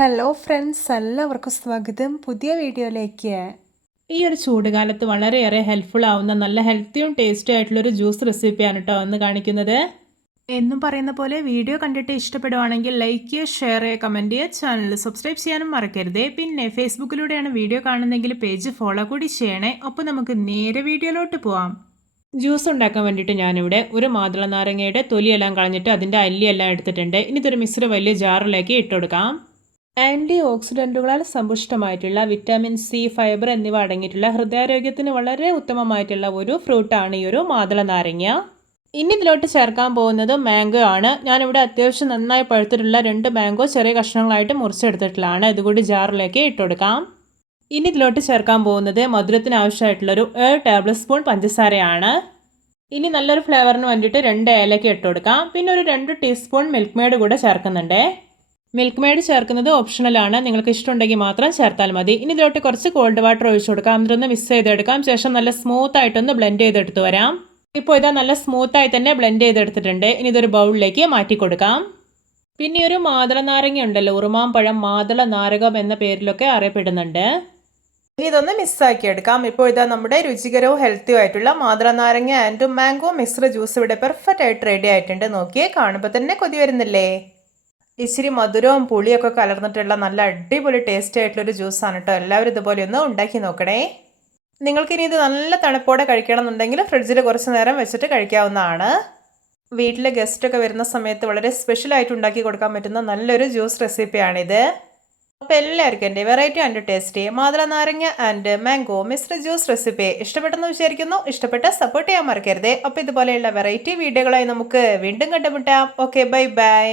Hello friends, എല്ലാവർക്കും സ്വാഗതം പുതിയ വീഡിയോയിലേക്ക്. ഈ ഒരു ചൂടുകാലത്ത് വളരെയേറെ ഹെൽപ്ഫുൾ ആവുന്ന നല്ല ഹെൽത്തിയും ടേസ്റ്റി ആയിട്ടുള്ളൊരു ജ്യൂസ് റെസിപ്പിയാണ് കേട്ടോ ഇന്ന് കാണിക്കുന്നത്. എന്നും പറയുന്ന പോലെ വീഡിയോ കണ്ടിട്ട് ഇഷ്ടപ്പെടുവാണെങ്കിൽ ലൈക്ക് ചെയ്യുക, ഷെയർ ചെയ്യുക, കമൻറ്റ് ചെയ്യുക, ചാനൽ സബ്സ്ക്രൈബ് ചെയ്യാനും മറക്കരുത്. പിന്നെ ഫേസ്ബുക്കിലൂടെയാണ് വീഡിയോ കാണുന്നതെങ്കിൽ പേജ് ഫോളോ കൂടി ചെയ്യണേ. അപ്പോൾ നമുക്ക് നേരെ വീഡിയോയിലോട്ട് പോവാം. ജ്യൂസ് ഉണ്ടാക്കാൻ വേണ്ടിയിട്ട് ഞാനിവിടെ ഒരു മാതള നാരങ്ങയുടെ തൊലിയെല്ലാം കളഞ്ഞിട്ട് അതിൻ്റെ അല്ലിയെല്ലാം എടുത്തിട്ടുണ്ട്. ഇനി ഇതൊരു മിക്സിയുടെ വലിയ ജാറിലേക്ക് ഇട്ടുകൊടുക്കാം. ആൻറ്റി ഓക്സിഡൻറ്റുകളാൽ സമ്പുഷ്ടമായിട്ടുള്ള വിറ്റാമിൻ സി, ഫൈബർ എന്നിവ അടങ്ങിയിട്ടുള്ള ഹൃദയാരോഗ്യത്തിന് വളരെ ഉത്തമമായിട്ടുള്ള ഒരു ഫ്രൂട്ടാണ് ഈ ഒരു മാതള നാരങ്ങ. ഇനി ഇതിലോട്ട് ചേർക്കാൻ പോകുന്നത് മാംഗോ ആണ്. ഞാനിവിടെ അത്യാവശ്യം നന്നായി പഴുത്തിട്ടുള്ള 2 മാംഗോ ചെറിയ കഷ്ണങ്ങളായിട്ട് മുറിച്ചെടുത്തിട്ടുള്ളതാണ്. ഇതുകൂടി ജാറിലേക്ക് ഇട്ടുകൊടുക്കാം. ഇനി ഇതിലോട്ട് ചേർക്കാൻ പോകുന്നത് മധുരത്തിന് ആവശ്യമായിട്ടുള്ളൊരു 7 ടേബിൾ സ്പൂൺ പഞ്ചസാരയാണ്. ഇനി നല്ലൊരു ഫ്ലേവറിന് വേണ്ടിയിട്ട് 2 ഏലക്ക ഇട്ടുകൊടുക്കാം. പിന്നെ ഒരു 2 ടീസ്പൂൺ മിൽക്ക് മെയ്ഡ് കൂടെ ചേർക്കുന്നുണ്ട്. മിൽക്ക് മെയ്ഡ് ചേർക്കുന്നത് ഓപ്ഷണലാണ്, നിങ്ങൾക്ക് ഇഷ്ടമുണ്ടെങ്കിൽ മാത്രം ചേർത്താൽ മതി. ഇനി ഇതിലോട്ട് കുറച്ച് കോൾഡ് വാട്ടർ ഒഴിച്ചു കൊടുക്കാം. എന്നിട്ടൊന്ന് മിക്സ് ചെയ്തെടുക്കാം. ശേഷം നല്ല സ്മൂത്ത് ആയിട്ടൊന്ന് ബ്ലെൻഡ് ചെയ്തെടുത്ത് വരാം. ഇപ്പോൾ ഇതാ നല്ല സ്മൂത്തായി തന്നെ ബ്ലെൻഡ് ചെയ്തെടുത്തിട്ടുണ്ട്. ഇനി ഇതൊരു ബൗളിലേക്ക് മാറ്റി കൊടുക്കാം. പിന്നെ ഒരു മാതള നാരങ്ങ ഉണ്ടല്ലോ, ഉറുമാമ്പഴം, മാതള നാരകം എന്ന പേരിലൊക്കെ അറിയപ്പെടുന്നുണ്ട്. ഇനി ഇതൊന്ന് മിക്സാക്കി എടുക്കാം. ഇപ്പോൾ ഇതാ നമ്മുടെ രുചികരവും ഹെൽത്തിയും ആയിട്ടുള്ള മാതള നാരങ്ങ ആൻഡ് മാംഗോ മിക്സ്ഡ് ജ്യൂസ് ഇവിടെ പെർഫെക്റ്റ് ആയിട്ട് റെഡി ആയിട്ടുണ്ട്. നോക്കിയേ, കാണുമ്പോൾ തന്നെ കൊതി വരുന്നില്ലേ? ഇച്ചിരി മധുരവും പുളിയൊക്കെ കലർന്നിട്ടുള്ള നല്ല അടിപൊളി ടേസ്റ്റി ആയിട്ടുള്ളൊരു ജ്യൂസാണ് കേട്ടോ. എല്ലാവരും ഇതുപോലെ ഒന്ന് ഉണ്ടാക്കി നോക്കണേ. നിങ്ങൾക്കിനി ഇത് നല്ല തണുപ്പോടെ കഴിക്കണം എന്നുണ്ടെങ്കിൽ ഫ്രിഡ്ജിൽ കുറച്ച് നേരം വെച്ചിട്ട് കഴിക്കാവുന്നതാണ്. വീട്ടിലെ ഗസ്റ്റൊക്കെ വരുന്ന സമയത്ത് വളരെ സ്പെഷ്യലായിട്ട് ഉണ്ടാക്കി കൊടുക്കാൻ പറ്റുന്ന നല്ലൊരു ജ്യൂസ് റെസിപ്പിയാണിത്. അപ്പോൾ എല്ലാവർക്കും എൻ്റെ വെറൈറ്റി ആൻഡ് ടേസ്റ്റി മാതള നാരങ്ങ and mango mixed juice recipe ഇഷ്ടപ്പെട്ടെന്ന് വിചാരിക്കുന്നു. ഇഷ്ടപ്പെട്ട സപ്പോർട്ട് ചെയ്യാൻ മറക്കരുത്. അപ്പോൾ ഇതുപോലെയുള്ള വെറൈറ്റി വീഡിയോകളായി നമുക്ക് വീണ്ടും കണ്ടുമുട്ടാം. Okay, bye bye.